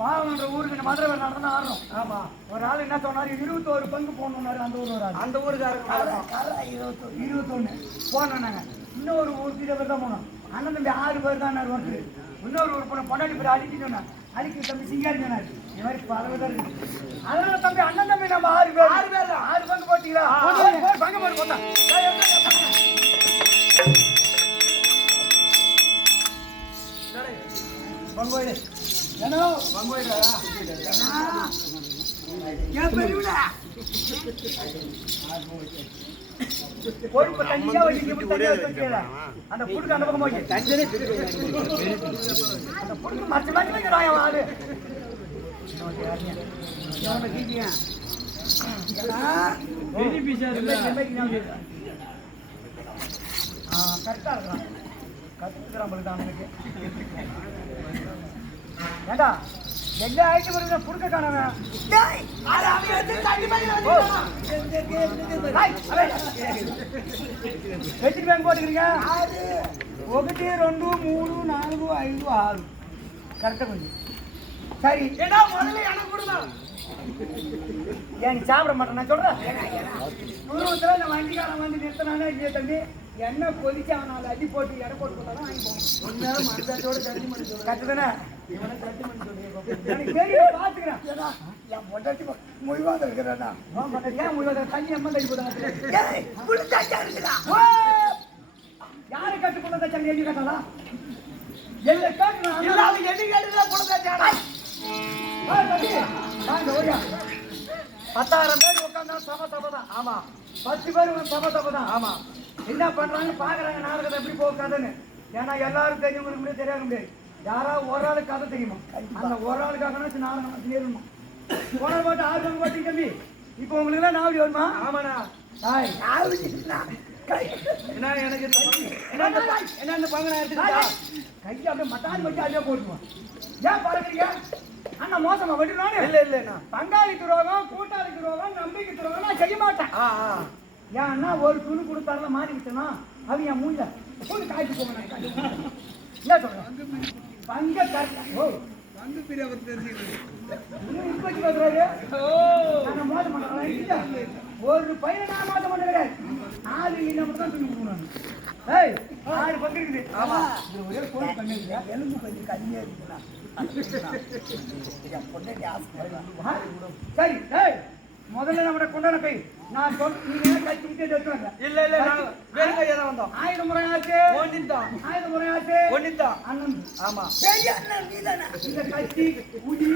பாவன்ற ஊருக்கு மதுரை நடந்து ஆடுறோம். ஆமா, ஒரு ஆள் என்ன சொன்னாரு, 21 பங்கு போடணும்னாரு. அந்த ஊர் வராது, அந்த ஊருக்காரர் 21 போனாங்க. இன்னொரு ஊருக்கு இதை தான் போனோம். அண்ணன் தம்பி 6 பேர் தான் ஒருத்தர். இன்னொரு ஊர் போன பொண்டாட்டி பேர் அடிக்க சொன்னார். அடிக்க தம்பி சிங்காரி சொன்னார். இந்த மாதிரி பல பேர் இருக்கு. அதனால தம்பி அண்ணன் தம்பி நம்ம 6 பேர் 6 பங்கு போட்டீங்களா? பங்கு போட்டு போட்டா பங்கோடு ஏனோ பங்கோடு ஏன் பெரியடா பொறுப்பு தண்ணியா வச்சிருக்கீங்க. அந்த புடுக்கு அந்த பக்கம் போய் தண்ணி அந்த புடுக்கு மச்ச மச்ச வைக்கிறாங்க ஆளு. கரெக்டா இருக்கான். கத்துக்கிறான் அவனுக்கு. ஏண்டா எல்லா ஐட்டம் வருது, புடுக்க காணவன் எத்தனை பேங்க் போட்டுக்கிறீங்க? 1 2 3 4 5 6 கரெக்டா கொஞ்சம் சரி. ஏடா முதல்ல எனக்கு கொடுங்க. ஏன் நீ சாப்பிட மாட்டேன்? நான் சொல்றேன். நூறுவத்துல இந்த வண்டிக்காரன் வந்து நிறுத்தினானே இல்லையே தம்பி, என்ன கொதிச்சு அவனால அடி போட்டு எடை போட்டு போட்டாலும் வாங்கி போகணும். ஒன்னாலும் மனசாட்சியோட சட்டி பண்ணி சொல்லு. கட்டுதானே? இவனை சட்டி பண்ணி சொல்லி எனக்கு தெரியும், பாத்துக்கிறேன். என் பொண்டாட்டி மொய்வாத இருக்கிறேன்னா ஏன் மொய்வாத தண்ணி எம்மன் தண்ணி போட்டாங்க. யாரு கட்டு போட்டா சங்கி எண்ணி கட்டலாம்? எல்ல காட்டுனா எண்ணி கேட்டுல போட்டா 10,000 பேர் உட்காந்தா சபை தான். ஆமா, 10 பேர் சபை தான். ஆமா, என்ன பண்றாங்க பாக்குறாங்க நாடகத்தை எப்படி போகாதுன்னு. ஏன்னா எல்லாரும் தெரிஞ்சவங்களுக்கு முடியாது, தெரியாத முடியாது. யாராவது ஒரு ஆளுக்கு கதை தெரியுமா? அந்த ஒரு ஆளுக்காக நாடகம் ஏறணுமா? போன பாட்டு 6 பங்கு பாட்டி தம்பி. இப்போ உங்களுக்கு எல்லாம் நாவடி வருமா? ஆமாண்ணா. என்ன எனக்கு என்ன பங்கு கையை அப்படியே மட்டான் வச்சு அதே போட்டுருவான். ஏன் பறக்குறீங்க? அண்ணா மோசமா வெட்டினானு இல்ல பங்காளி துரோகம், கூட்டாளி துரோகம், நம்பிக்கை துரோகம் நான் செய்ய மாட்டேன். ஏன்னா ஒரு துணி கொடுத்தாருல மாறி விட்டனா அது என் மூஞ்ச துணி காய்ச்சி போங்க. என்ன சொல்றேன்? பங்க ஓ பங்கு பிரியா மோசம் பண்றேன். ஒரு பையனை நான் மாற்ற மாட்டேன். 4 இல்ல மட்டும் தான் துணி கொடுக்கணும். 6 பங்கு இருக்குது. ஆமா, ஒரே கோல் பண்ணிருக்கா எலும்பு கொஞ்சம் கம்மியா இருக்குண்ணா. சரி, முதல்ல நம்ம கொண்டாட போய் நான் நீங்க கட்டிக்கிட்டே இருக்காங்க. இல்ல வேற கையா தான் வந்தோம். 1000 முறை ஆச்சு ஒண்ணிதான். 1000 முறை ஆச்சு ஒண்ணிதான் அண்ணன். ஆமா, பெரிய அண்ணன் நீதானே. இந்த கட்டி உடி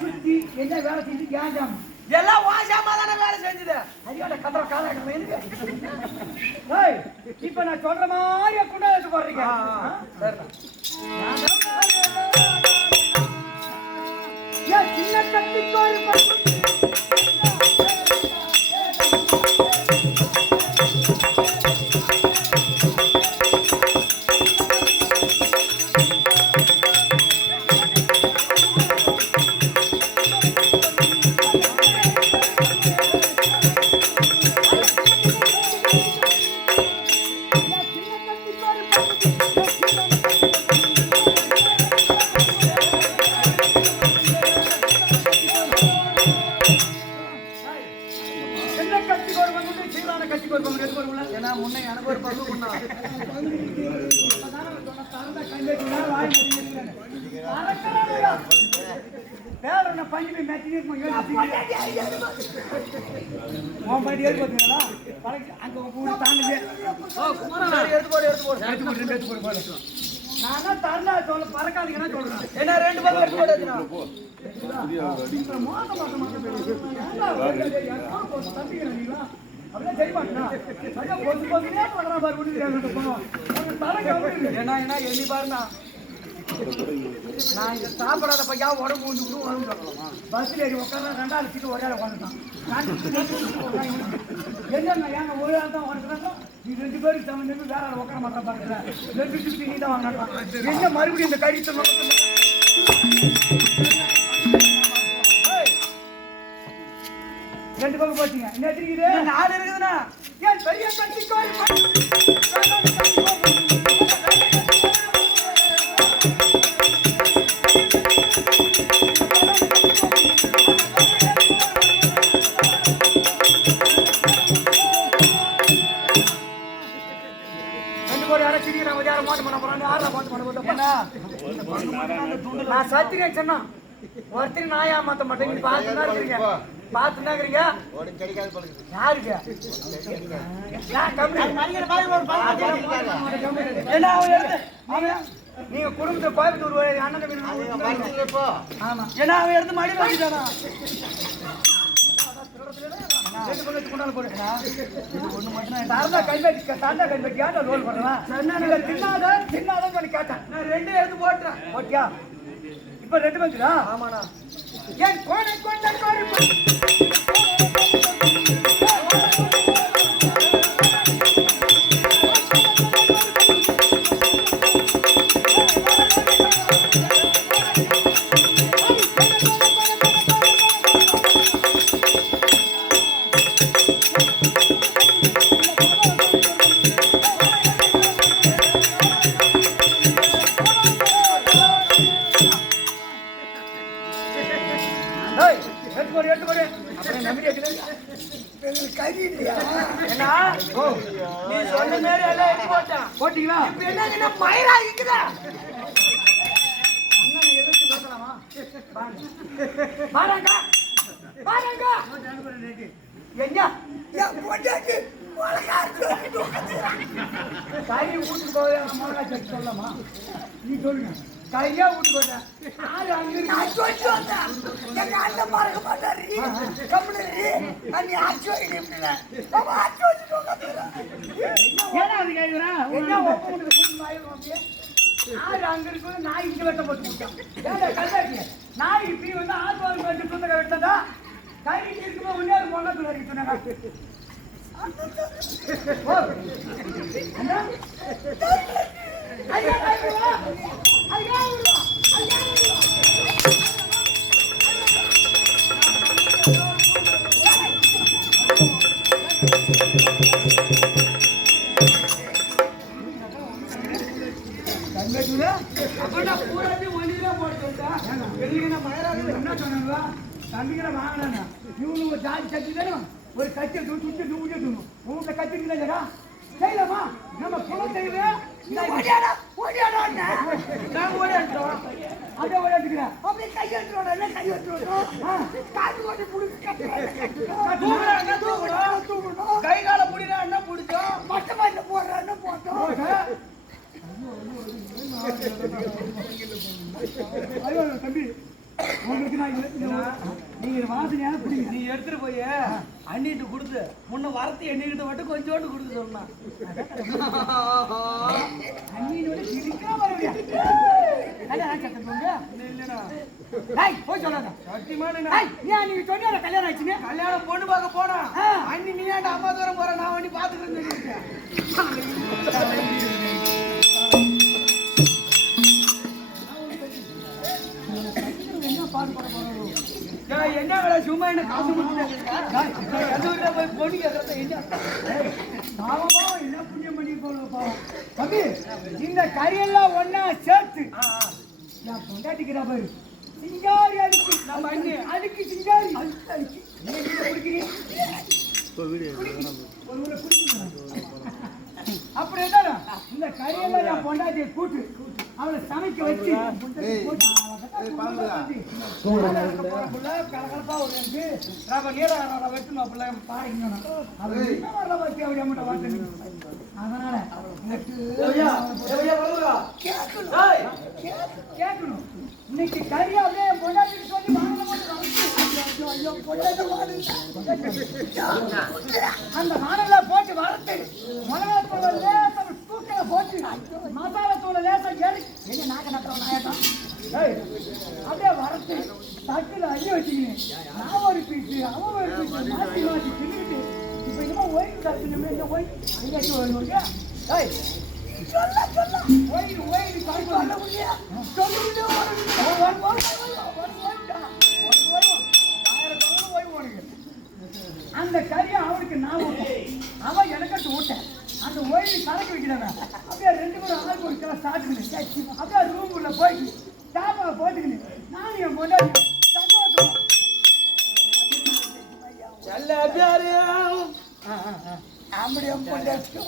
சுத்தி என்ன வேலை செஞ்சு கேஜாம் எல்லாம் வாசாமா தானே வேலை செஞ்சது. அரியாட கதற காலகட்டம் இருக்கு. ஏய், இப்போ நான் சொல்ற மாதிரி கொண்டாட போறீங்க. சரி, சின்ன கட்டிக்கு ஒரு பட்டு பறக்காதீங்கன்னா சொல்றேன். என்ன 2 பக்கம் எடுத்து போடுறா அப்படியே தெரிய மாட்டேன். என்ன எண்ணி பாருண்ணா, நான் இங்க சாப்பிடாத பையா உடம்பு பஸ்ல ஏறி உட்காந்து 2ஆள் சீட்டு ஒரே உட்காந்துட்டான். என்னன்னா ஏங்க ஒரு ஆள் தான் உட்காந்துறாங்க. நீ 2 பேருக்கு சமைச்சு வேற ஆள் உட்கார மாட்டா பாக்குற. 2 சீட்டு நீ தான் வாங்கினா என்ன மறுபடியும் இந்த கடித்த 2 பக்கம் போட்டீங்க. என்ன இருக்குது? 4 இருக்குதுண்ணா. என் பெரிய கட்டிக்கோள் நான் சத்தியம் சொன்னா ஒருத்தர் நான் ஏமாத்த மாட்டேன். நீ பார்த்துதான் இருக்கிறீங்க, பார்த்துதான் இருக்கிறீங்க. யாருக்கு நீங்க குடும்பத்தை கோயம்புத்தூர் அண்ணன் ஆமா ஏன்னா அவன் எடுத்து மடி வச்சுட்டானா ரெண்டு எடுத்து போட்டேன். ஓகே இப்ப ரெண்டு வந்துடா. ஆமாண்ணா ஏன் கோடை கொண்ட நீ சொன்ன மாதிரி எல்லாம் எடுத்து போட்டான். போட்டீங்களா? இப்ப என்ன மயிரா இருக்குதா? அண்ணன் எதிர்த்து பேசலாமா? பாருங்க பாருங்க என்ன போட்டாச்சு கறி வீட்டுக்கு போய் மிளகா செக் சொல்லலாமா? நீ சொல்லுங்க. கையா வீட்டு போட்டேன். அண்ணன் மறக்க மாட்டாரு. அங்க இருக்கு நாய் இங்க வெட்ட போட்டு நாய் இப்படி வந்து ஆத்வாரி வெட்டு சொந்த வெட்டதா கறி இருக்குமா முன்னேறு பொண்ணு வரைக்கும் சொன்னாங்க. தம்பிக்கிற வாங்கினா இவங்க ஜாதி கட்டி தானே ஒரு கட்சி துட்டு தூணும் உங்க கட்டிக்கிறா செய்யலாமா? நம்ம குலம் செய்வேன் அதே ஓடியாட்டுக்கிறேன் அப்படியே கையெழுத்துறோம் கை கால புடினா என்ன பிடிச்சோம் மட்டமா போடுறா போட்டோம். தம்பி உங்களுக்கு நீங்க வாசனையான பிடிக்கும். நீ எடுத்துட்டு போய் அண்ணிட்டு கொடுத்து முன்ன வரத்து எண்ணிக்கிட்ட மட்டும் கொஞ்சோண்டு கொடுக்க சொன்னா அண்ணியோட சிரிக்கா வருவியா? போய் சொல்லாத நீங்க சொன்ன கல்யாணம் ஆச்சுன்னு கல்யாணம் பொண்ணு பார்க்க போனா அண்ணி நீ ஏன்டா அம்மா தூரம் போற நான் வண்டி பாத்துக்கிறேன். என்ன வேலை சும்மா என்ன காசு கொடுத்து போய் பொண்ணு என்ன புண்ணியம் பண்ணி போவோம் தம்பி. இந்த கறியெல்லாம் ஒன்னா சேர்த்து நான் கொண்டாட்டிக்கிறா பாரு சிங்காரி அடிக்கு நம்ம அண்ணி அதுக்கு சிங்காரி அப்படி என்ன இந்த கறியெல்லாம் நான் கொண்டாட்டிய கூட்டு அவளை சமைக்க வச்சு கலகலப்பா ஒரு வெட்டணும் அப்படில பாடிக்கணும். அதனால கேட்கணும் இன்னைக்கு கறி அப்படியே கொண்டாடிட்டு சொல்லி அந்த மாடல போட்டு வறுத்து மிளகாத்தூள லேசா தூக்கல போட்டு மசாலா தூள லேசா ஏறி எங்க நாக்க நட்டுறோம் நாயட்டம் அப்படியே வறுத்து தட்டுல அள்ளி வச்சுக்கினேன். நான் ஒரு பீச்சு அவன் ஒரு பீச்சு மாற்றி மாற்றி தின்னுட்டு இப்ப இன்னும் ஒயிட் தட்டுமே இந்த ஒயிட் அங்கேயாச்சும் வரணுங்க. சொல்ல சொல்ல ஒயிட் ஒயிட் சொல்ல முடியா அந்த கறியை அவனுக்கு நான் ஊட்டேன், அவன் எனக்கு ஊட்டேன். அந்த ஓய்வு கலக்க வைக்கிறாங்க. அப்படியே 2 பேரும் ஆளுக்கு ஒரு கிலோ சாப்பிட்டுக்கின்னு அப்படியே ரூம் உள்ள போயிட்டு சாப்பாவை போட்டுக்கின்னு நானும் என் பொண்டாட்டி சந்தோஷம். அப்படி என் பொண்டாட்டி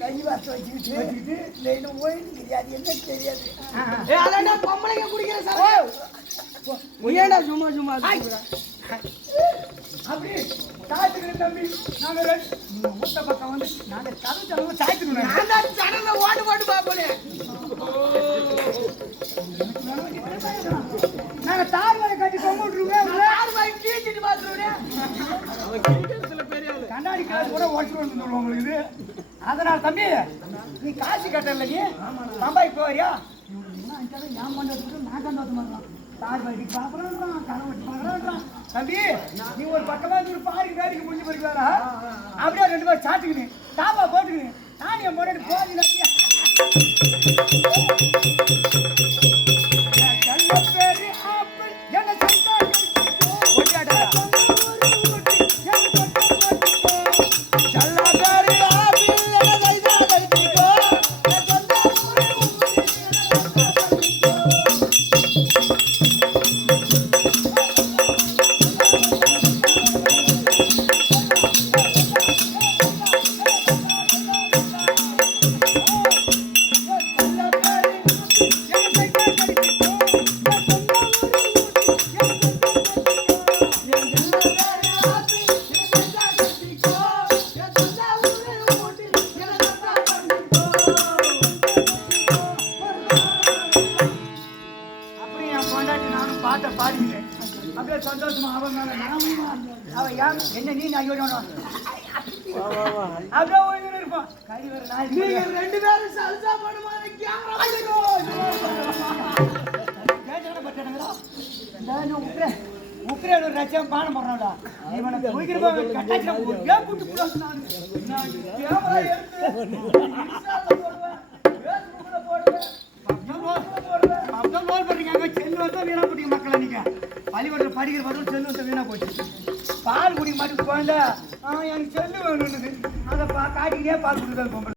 கை வாசம் வச்சுக்கிட்டு இல்லைன்னு ஓய்வு தெரியாது, என்ன தெரியாது. பொம்பளைங்க குடிக்கிற சார் சும்மா சும்மா அப்படி சாய்த்துக்கணும் தம்பி. நாங்க மூத்த பக்கம் வந்து நாங்க கதை சாய்த்துக்கணும். ஓட்டு போட்டு பாப்போம். நாங்க தார் வரை கட்டி கொண்டுருவோம். கீழ்ச்சிட்டு பாத்துருவோம். கண்ணாடி காசு கூட ஓட்டு உங்களுக்கு. அதனால தம்பி நீ காசு கட்டல, நீ பம்பாய் போறியா? ஏன் பண்ண நான் கண்டோத்து பண்ணலாம். தார் வரைக்கு பாக்குறான், கரை வச்சு பாக்குறான். தம்பி நீ ஒரு பக்கமா ஒரு பாருக்கு வேலைக்கு முடிஞ்சு போயிருக்காரா? அப்படியே 2 பேரும் சாப்பிட்டுக்கினு தாப்பா போட்டுக்கினு நான் என் முன்னாடி போறீங்க. பாட்டை பாடிக்கிறேன். அப்படியே சந்தோஷமா அவன் மேல அவன் ஏன் என்ன நீ நான் அப்படியே இருப்பான். கறி வர நாய் 2 பேரும் சல்சா பண்ணுமா உக்ரைன் ஒரு ரச்சம் பானம் போடுறான்டா. இவனை குடிக்கிறப்ப கட்டாச்சு கூட்டு போடுவேன். மக்களை நீங்க பள்ளிக்கூடத்தில் படிக்கிற பார்த்து செல்லு வீணா போச்சு. பால் குடிக்க மாட்டேங்குது குழந்தை. எனக்கு செல்லு வேணும்னு அதை காட்டிக்கிட்டே பால் குடிக்கிறது.